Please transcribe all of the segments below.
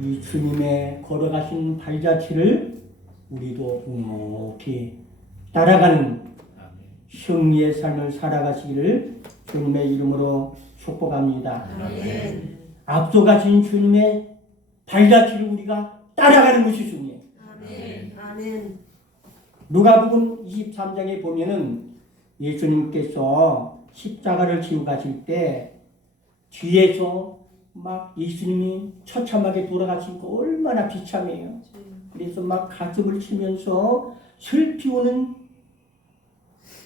이 주님의 걸어가신 발자취를 우리도 묵묵히 따라가는 승리의 삶을 살아가시기를 주님의 이름으로 축복합니다. 아멘. 앞서가신 주님의 발자취를 우리가 따라가는 것이 중요해요. 아멘. 아멘. 누가복음 23장에 보면은 예수님께서 십자가를 지고 가실 때 뒤에서 막 예수님이 처참하게 돌아가시고 얼마나 비참해요. 그래서 막 가슴을 치면서 슬피 우는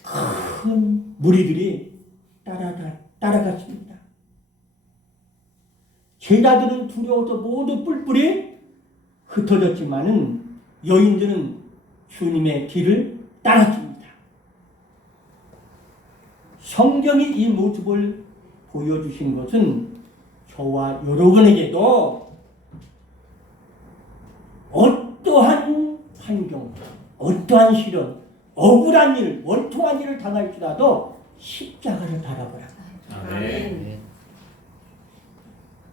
큰 무리들이 따라갔습니다. 제자들은 두려워서 모두 뿔뿔이 흩어졌지만은 여인들은 주님의 길을 따랐습니다. 성경이 이 모습을 보여주신 것은 저와 여러분에게도 어떠한 환경, 어떠한 시련, 억울한 일, 원통한 일을 당할지라도 십자가를 바라보라. 아멘.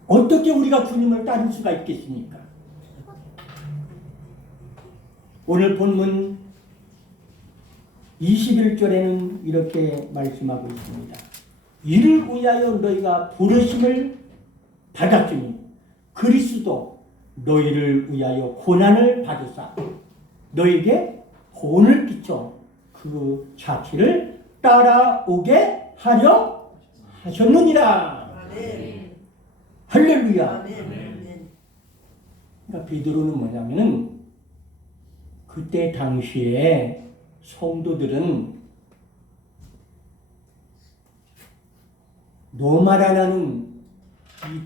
어떻게 우리가 주님을 따를 수가 있겠습니까? 오늘 본문 21절에는 이렇게 말씀하고 있습니다. 이를 위하여 너희가 부르심을 받았으니 그리스도 너희를 위하여 고난을 받으사 너희에게 본을 끼쳐 그 자취를 따라오게 하려 하셨느니라. 아멘. 할렐루야. 아멘. 그러니까 베드로는 뭐냐면은 그때 당시에 성도들은 로마라는 이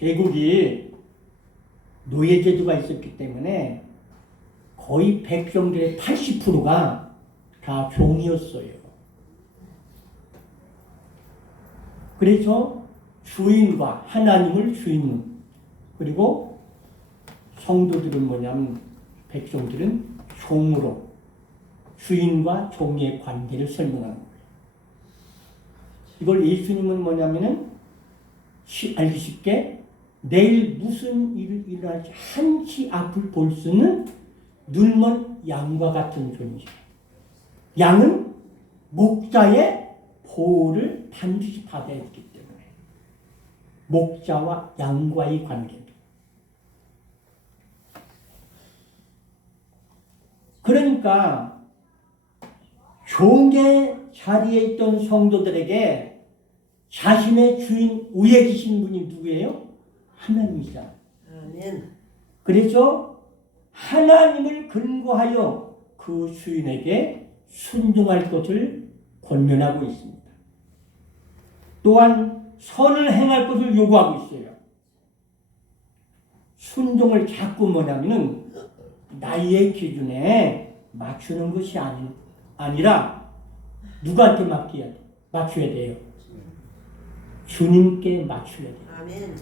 대제국이 노예제도가 있었기 때문에 거의 백성들의 80%가 다 종이었어요. 그래서 주인과 하나님을 주인, 그리고 성도들은 뭐냐면 백성들은 종으로 주인과 종의 관계를 설명하는 거예요. 이걸 예수님은 뭐냐면은 알기 쉽게 내일 무슨 일을 일어날지 한치 앞을 볼 수는 눈먼 양과 같은 존재. 양은 목자의 보호를 반드시 받아야 했기 때문에 목자와 양과의 관계입니다. 그러니까 종의 자리에 있던 성도들에게 자신의 주인 위에 계신 분이 누구예요? 하나님이잖아요. 아멘. 그래서 하나님을 근거하여 그 주인에게 순종할 것을 권면하고 있습니다. 또한 선을 행할 것을 요구하고 있어요. 순종을 자꾸 뭐냐면은 나의 기준에 맞추는 것이 아니라 누구한테 맞춰야 돼요? 주님께 맞춰야 돼요. 아멘.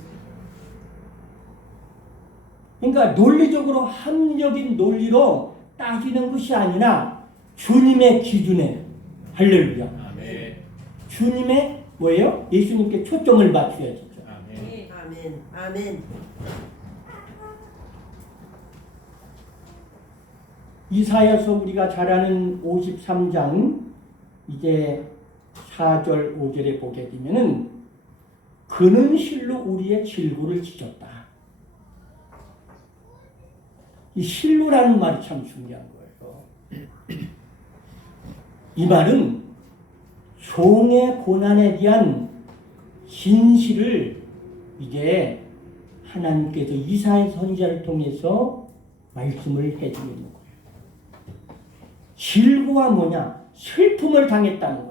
그러니까 논리적으로 합리적인 논리로 따지는 것이 아니라 주님의 기준에, 할렐루야. 아멘. 주님의 뭐예요? 예수님께 초점을 맞춰야 되죠. 아멘. 아멘. 아멘. 이사야서 우리가 잘 아는 53장 이제 4절 5절에 보게 되면은 그는 실로 우리의 질고를 지졌다. 이 실로라는 말이 참 중요한 거예요. 이 말은 종의 고난에 대한 진실을 이제 하나님께서 이사야 선지자를 통해서 말씀을 해주고 있는 거예요. 질고가 뭐냐? 슬픔을 당했다는 거예요.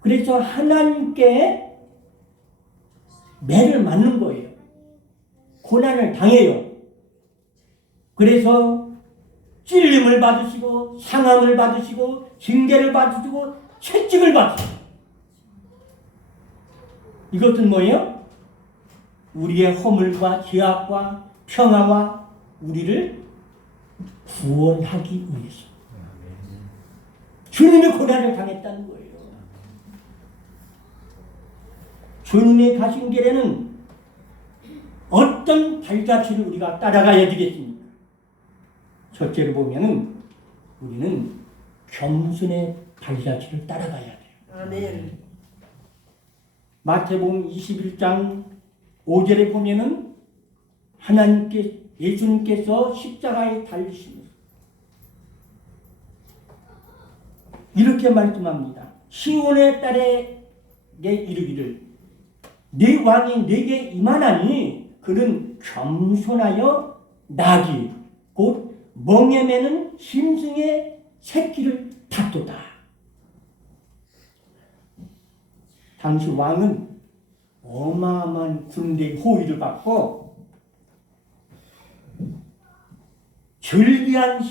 그래서 하나님께 매를 맞는 거예요. 고난을 당해요. 그래서 찔림을 받으시고 상함을 받으시고 징계를 받으시고 채찍을 받으시고 이것은 뭐예요? 우리의 허물과 죄악과 평화와 우리를 구원하기 위해서 주님의 고난을 당했다는 거예요. 주님의 가신 길에는 어떤 발자취를 우리가 따라가야 되겠습니까? 첫째로 보면은 우리는 겸손의 발자취를 따라가야 돼요. 아멘. 마태복음 21장 5절에 보면은 예수님께서 십자가에 달리시면서 이렇게 말씀합니다. 시온의 딸에게 이르기를 네 왕이 내게 임하나니 그는 겸손하여 나귀 곧 멍에 매는 짐승의 새끼를 탔도다. 당시 왕은 어마어마한 군대의 호위를 받고 절비한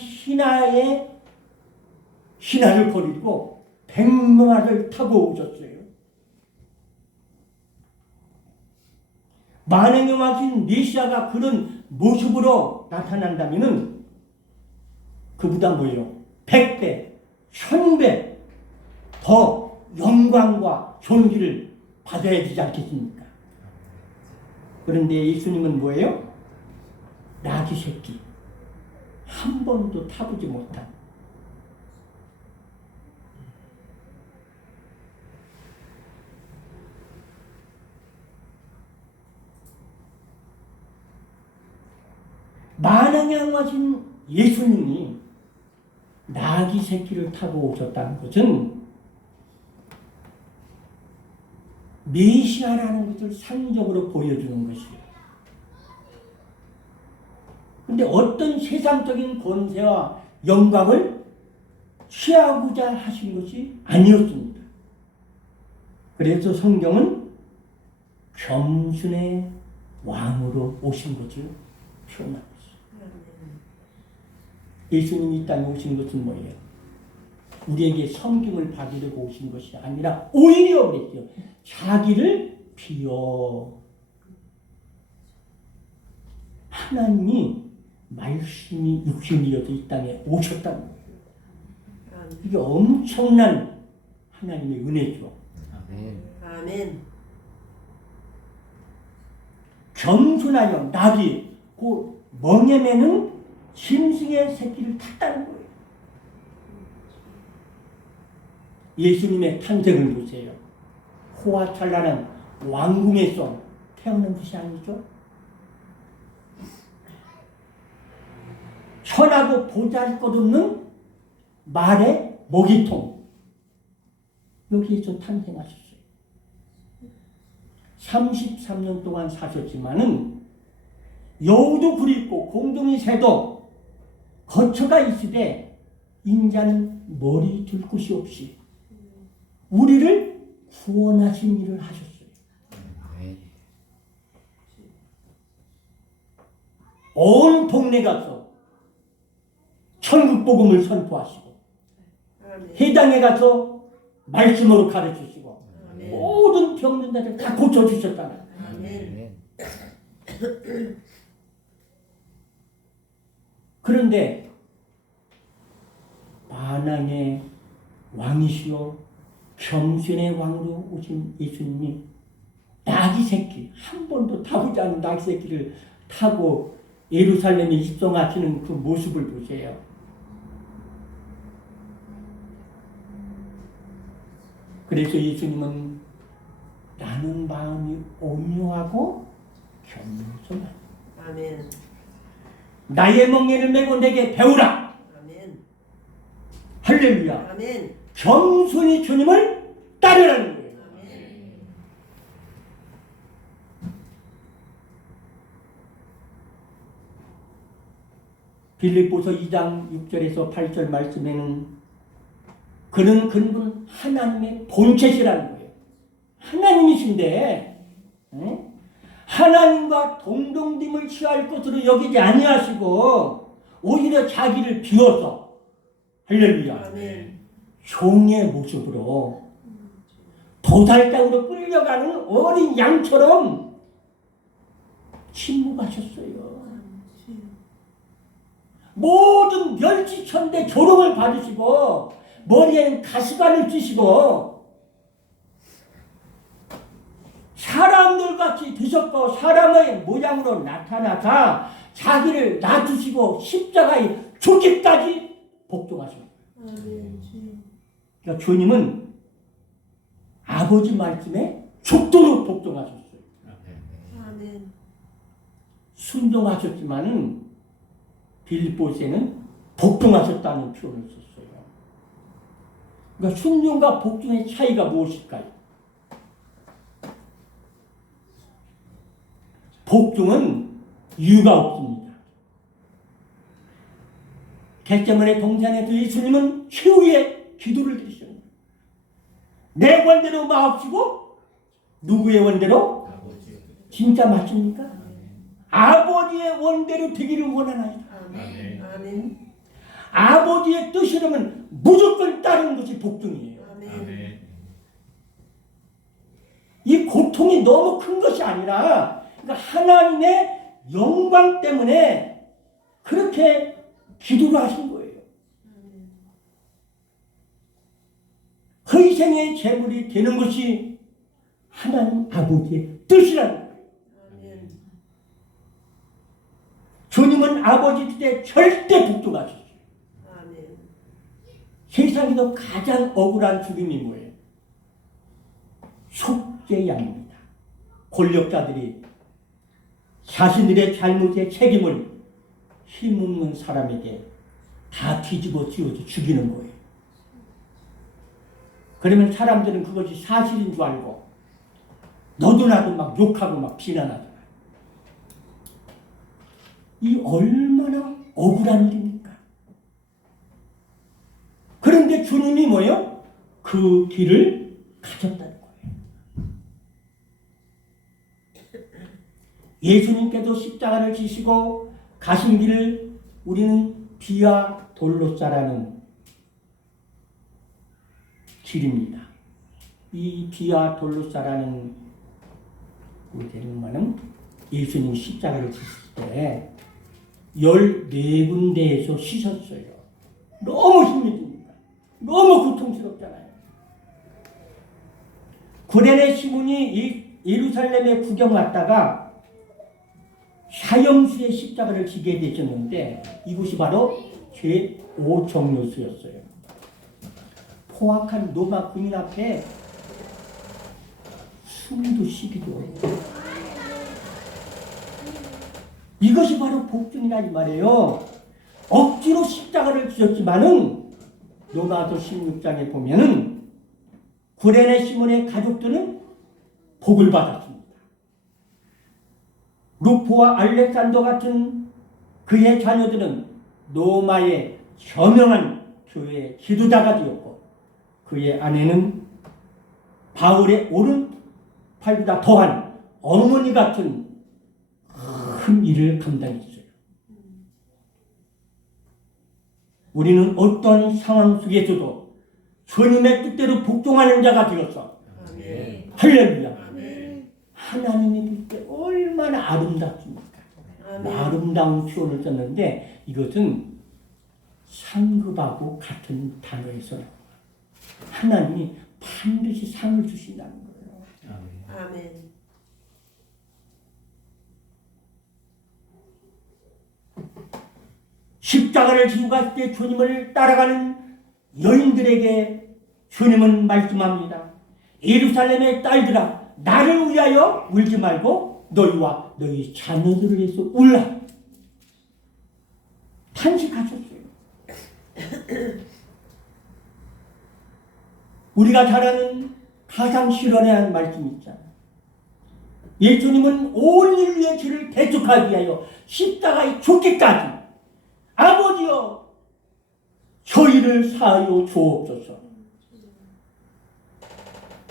신하를 버리고 백마를 타고 오셨어요. 만행에 와신 메시아가 그런 모습으로 나타난다면은 그보다 뭐예요? 100배, 1000배 더 영광과 존귀를 받아야 되지 않겠습니까? 그런데 예수님은 뭐예요? 나귀 새끼 한 번도 타보지 못한 만왕양하신 예수님이 나귀 새끼를 타고 오셨다는 것은 메시아라는 것을 상징적으로 보여주는 것이에요. 그런데 어떤 세상적인 권세와 영광을 취하고자 하신 것이 아니었습니다. 그래서 성경은 겸손의 왕으로 오신 것을 표현합니다. 예수님이 이 땅에 오신 것은 뭐예요? 우리에게 섬김을 받으려고 오신 것이 아니라 오히려 그랬죠. 자기를 비워. 하나님이 말씀이 육신이어서 이 땅에 오셨다는 거예요. 이게 엄청난 하나님의 은혜죠. 아멘. 겸손하여 나귀 그 멍에 매는 짐승의 새끼를 탔다는 거예요. 예수님의 탄생을 보세요. 호화찬란한 왕궁에서 태어난 것이 아니죠. 천하고 보잘것없는 말의 먹이통 여기에서 탄생하셨어요. 33년 동안 사셨지만은 여우도 굴있고 공둥이 새도 거처가 있으되 인자는 머리 둘 곳이 없이 우리를 구원하신 일을 하셨어요. 온 동네 가서 천국 복음을 선포하시고 해당에 가서 말씀으로 가르치시고 모든 병든 자들 다 고쳐주셨잖아요. 그런데 만왕의 왕이시오 겸손의 왕으로 오신 예수님이 나귀 새끼 한 번도 타보지 않은 나귀 새끼를 타고 예루살렘에 입성하시는 그 모습을 보세요. 그래서 예수님은 나는 마음이 온유하고 겸손하다. 아멘. 나의 멍에를 메고 내게 배우라. 아멘. 할렐루야. 아멘. 겸손히 주님을 따르라는 거예요. 아멘. 빌립보서 2장 6절에서 8절 말씀에는 그는 근본 하나님의 본체시라는 거예요. 하나님이신데 하나님과 동등됨을 취할 것으로 여기지 아니하시고 오히려 자기를 비워서 할렐루야. 아멘. 종의 모습으로 도살장으로 끌려가는 어린 양처럼 침묵하셨어요. 모든 멸치천대 조롱을 받으시고 머리에는 가시관을 찌시고 사람들 같이 되셨고 사람의 모양으로 나타나사 자기를 낮추시고 십자가에 죽기까지 복종하셨어요. 아멘. 그러니까 주님은 아버지 말씀에 죽도록 복종하셨어요. 아멘. 순종하셨지만은 빌립보서에는 복종하셨다는 표현을 썼어요. 그러니까 순종과 복종의 차이가 무엇일까요? 복종은 이유가 없습니다. 겟세마네 동산에서 예수님은 최후의 기도를 드리셨습니다. 내 원대로 마옵시고 누구의 원대로? 진짜 맞습니까? 아버지의 원대로 되기를 원하나이다. 아멘. 아멘. 아버지의 뜻이라면 무조건 따르는 것이 복종이에요. 아멘. 이 고통이 너무 큰 것이 아니라 그러니까 하나님의 영광 때문에 그렇게 기도를 하신 거예요. 희생의 제물이 되는 것이 하나님 아버지의 뜻이라는 거예요. 아멘. 주님은 아버지 뜻에 절대 복종하셨어요. 아멘. 세상에서 가장 억울한 죽임이 뭐예요? 속죄양입니다. 권력자들이 자신들의 잘못의 책임을 힘없는 사람에게 다 뒤집어 씌워서 죽이는 거예요. 그러면 사람들은 그것이 사실인 줄 알고 너도 나도 막 욕하고 막 비난하잖아요. 이 얼마나 억울한 일입니까? 그런데 주님이 뭐예요? 그 길을 가졌다는 거예요. 예수님께서 십자가를 지시고 가신 길을 우리는 비와 돌로 자라는 길입니다. 이 비와 돌로 자라는 우리는 예수님 십자가를 지실 때 14군데에서 쉬셨어요. 너무 힘이 듭니다. 너무 고통스럽잖아요. 구레네 시몬이 예루살렘에 구경 왔다가 사형수의 십자가를 지게 되셨는데 이곳이 바로 제5정료수였어요. 포악한 로마 군인 앞에 숨도 쉬기도 어려워요. 이것이 바로 복종이라 이 말이에요. 억지로 십자가를 지었지만은 로마서 16장에 보면은 구레네 시몬의 가족들은 복을 받았습니다. 루포와 알렉산더 같은 그의 자녀들은 로마의 저명한 교회의 지도자가 되었고 그의 아내는 바울의 오른팔보다 더한 어머니 같은 큰 일을 감당했어요. 우리는 어떤 상황 속에서도 주님의 뜻대로 복종하는 자가 되어서 아멘. 할렐루야. 아멘. 하나님의 뜻이 얼마나 아름답습니까? 아멘. 아름다운 표현을 썼는데 이것은 상급하고 같은 단어에서 하나님이 반드시 상을 주신다는 거예요. 아멘. 십자가를 지고 갔을 때 주님을 따라가는 여인들에게 주님은 말씀합니다. 예루살렘의 딸들아, 나를 위하여 울지 말고 너희와 너희 자녀들을 위해서 울라. 탄식하셨어요. 우리가 잘 아는 가상실현에 한 말씀이 있잖아요. 예수님은 온 인류의 죄를 대속하기 위하여 십자가에 죽기까지 아버지여 저희를 사하여 주옵소서.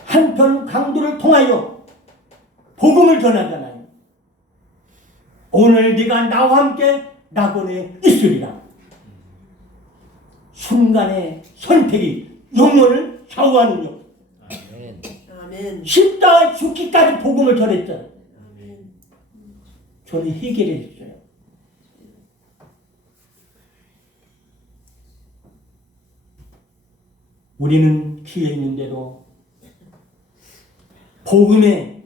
한편 강도를 통하여 복음을 전하잖아요. 오늘 네가 나와 함께 낙원에 있으리라. 순간의 선택이 영혼을 좌우하는요. 아멘. 십자가에 죽기까지 복음을 전했잖아요. 아멘. 저는 해결했어요. 우리는 기회 있는 대로 복음의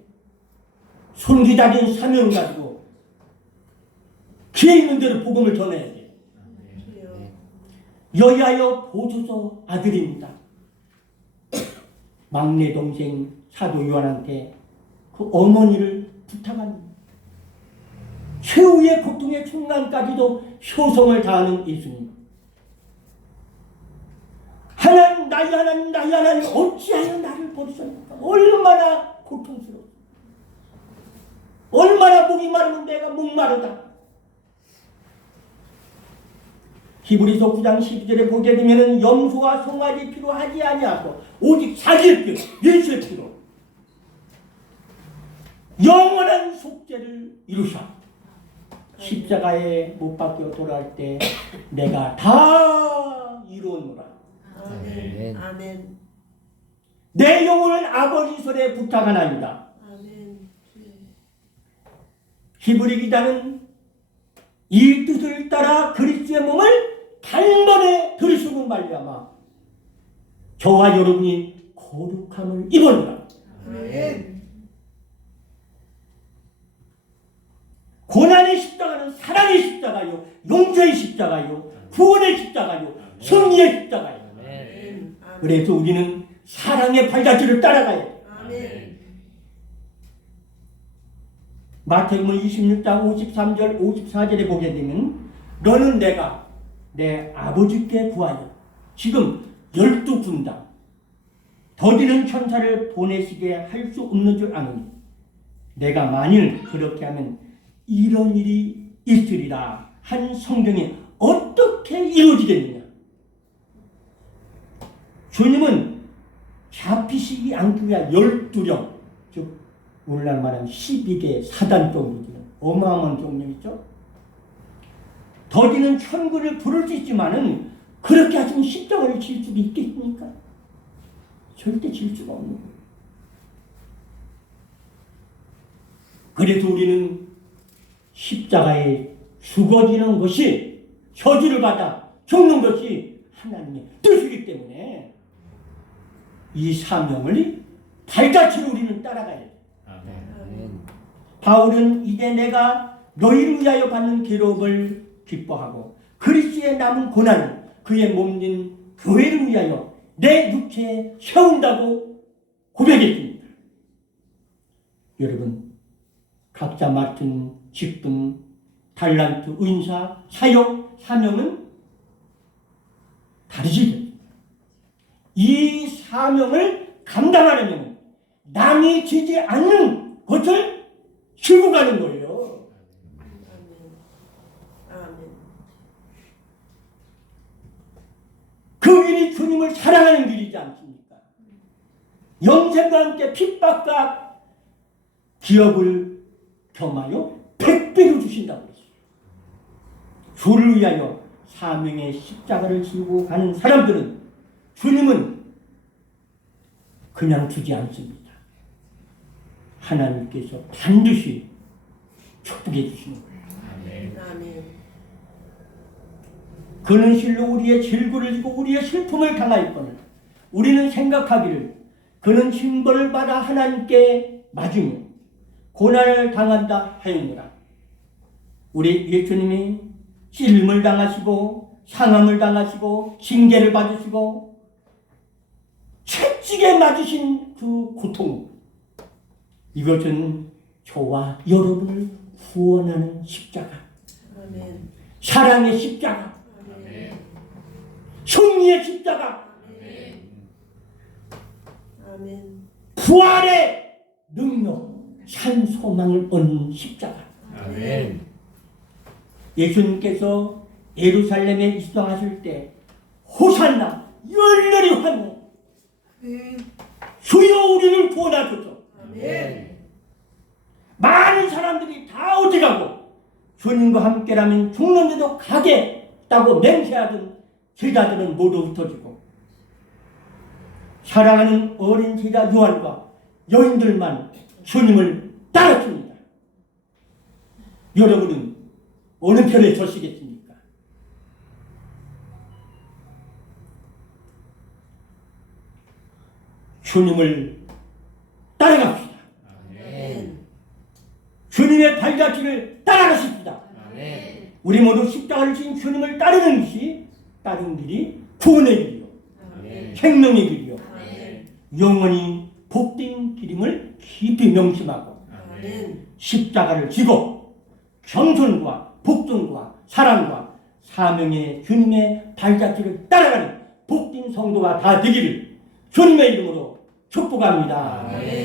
손기다린 사명 가지고 기회 있는 대로 복음을 전해야 돼요. 주여. 여야여 보소서 아들입니다. 막내 동생 사도 요한한테 그 어머니를 부탁합니다. 최후의 고통의 순간까지도 효성을 다하는 예수님. 하나님 나의 하나님 나의 하나님 어찌하여 나를 버리셨습니까? 얼마나 고통스러워. 얼마나 목이 마르면 내가 목마르다. 히브리서 9장 12절에 보게 되면 염소와 송아지 피로 하지 아니하고 오직 자기의 피로 예수의 피로 영원한 속죄를 이루사 십자가에 못 박혀 돌아갈 때 내가 다 이루었노라. 아멘. 아멘. 내 영혼을 아버지 손에 부탁하나이다. 아멘. 주여. 히브리 기자는 이 뜻을 따라 그리스도의 몸을 단번에 들으시고 말미암아 저와 여러분이 거룩함을 입었노라. 아멘. 고난의 십자가는 사랑의 십자가요, 용서의 십자가요, 구원의 십자가요, 승리의 십자가요. 아멘. 그래서 우리는 사랑의 발자취를 따라가야 돼. 아멘. 마태복음 26장 53절 54절에 보게 되면 너는 내가 내 아버지께 구하여 지금 12군당 더디는 천사를 보내시게 할 수 없는 줄 아노니 내가 만일 그렇게 하면 이런 일이 있으리라 한 성경이 어떻게 이루어지겠느냐. 주님은 잡히시지 않기 위한 12령, 즉 오늘날 말하면 12개 사단 정도 되는 어마어마한 종류이죠. 더디는 천군을 부를 수 있지만은 그렇게 하시면 십자가를 질 수도 있겠습니까? 절대 질 수가 없는 거예요. 그래서 우리는 십자가에 죽어지는 것이 저주를 받아 죽는 것이 하나님의 뜻이기 때문에 이 사명을 발자취로 우리는 따라가야 돼요. 아멘. 바울은 이제 내가 너희를 위하여 받는 괴로움을 기뻐하고 그리스도의 남은 고난을 그의 몸인 교회를 위하여 내 육체에 세운다고 고백했습니다. 여러분 각자 맡은 직분, 달란트, 은사, 사역, 사명은 다르지. 이 사명을 감당하려면 남이 지지 않는 것을 지고 가는 거예요. 아멘. 그 길이 주님을 사랑하는 길이지 않습니까? 영생과 함께 핍박과 기업을 겸하여 100배로 주신다고 했어요. 주를 위하여 사명의 십자가를 지고 가는 사람들은 주님은 그냥 두지 않습니다. 하나님께서 반드시 축복해 주시는 거예요. 아멘. 그는 실로 우리의 질고를 지고 우리의 슬픔을 당하였거늘 우리는 생각하기를 그는 징벌을 받아 하나님께 맞으며 고난을 당한다 하였노라. 우리 예수님이 찔림을 당하시고 상함을 당하시고 징계를 받으시고 채찍에 맞으신 그 고통, 이것은 저와 여러분을 구원하는 십자가, 아멘. 사랑의 십자가, 아멘. 승리의 십자가, 아멘. 부활의 능력, 산 소망을 얻는 십자가. 아멘. 예수님께서 예루살렘에 입성하실 때 호산나 열렬히 환호, 주여 우리를 구원하소서. 아멘. 많은 사람들이 다 어디가고 주님과 함께라면 죽는데도 가겠다고 맹세하던 제자들은 모두 흩어지고 사랑하는 어린 제자 요한과 여인들만 주님을 따랐습니다. 여러분은 어느 편에 서시겠습니까? 주님을 따라갑시다. 아멘. 주님의 발자취를 따라가십시다. 아멘. 우리 모두 십자가를 지신 주님을 따르는 것이 따른 길이 구원의 길이요, 아멘. 생명의 길이요, 아멘. 영원히 복된 길임을 깊이 명심하고 아멘. 십자가를 지고 겸손과 복종과 사랑과 사명의 주님의 발자취를 따라가는 복된 성도가 다 되기를 주님의 이름으로 축복합니다. 아멘.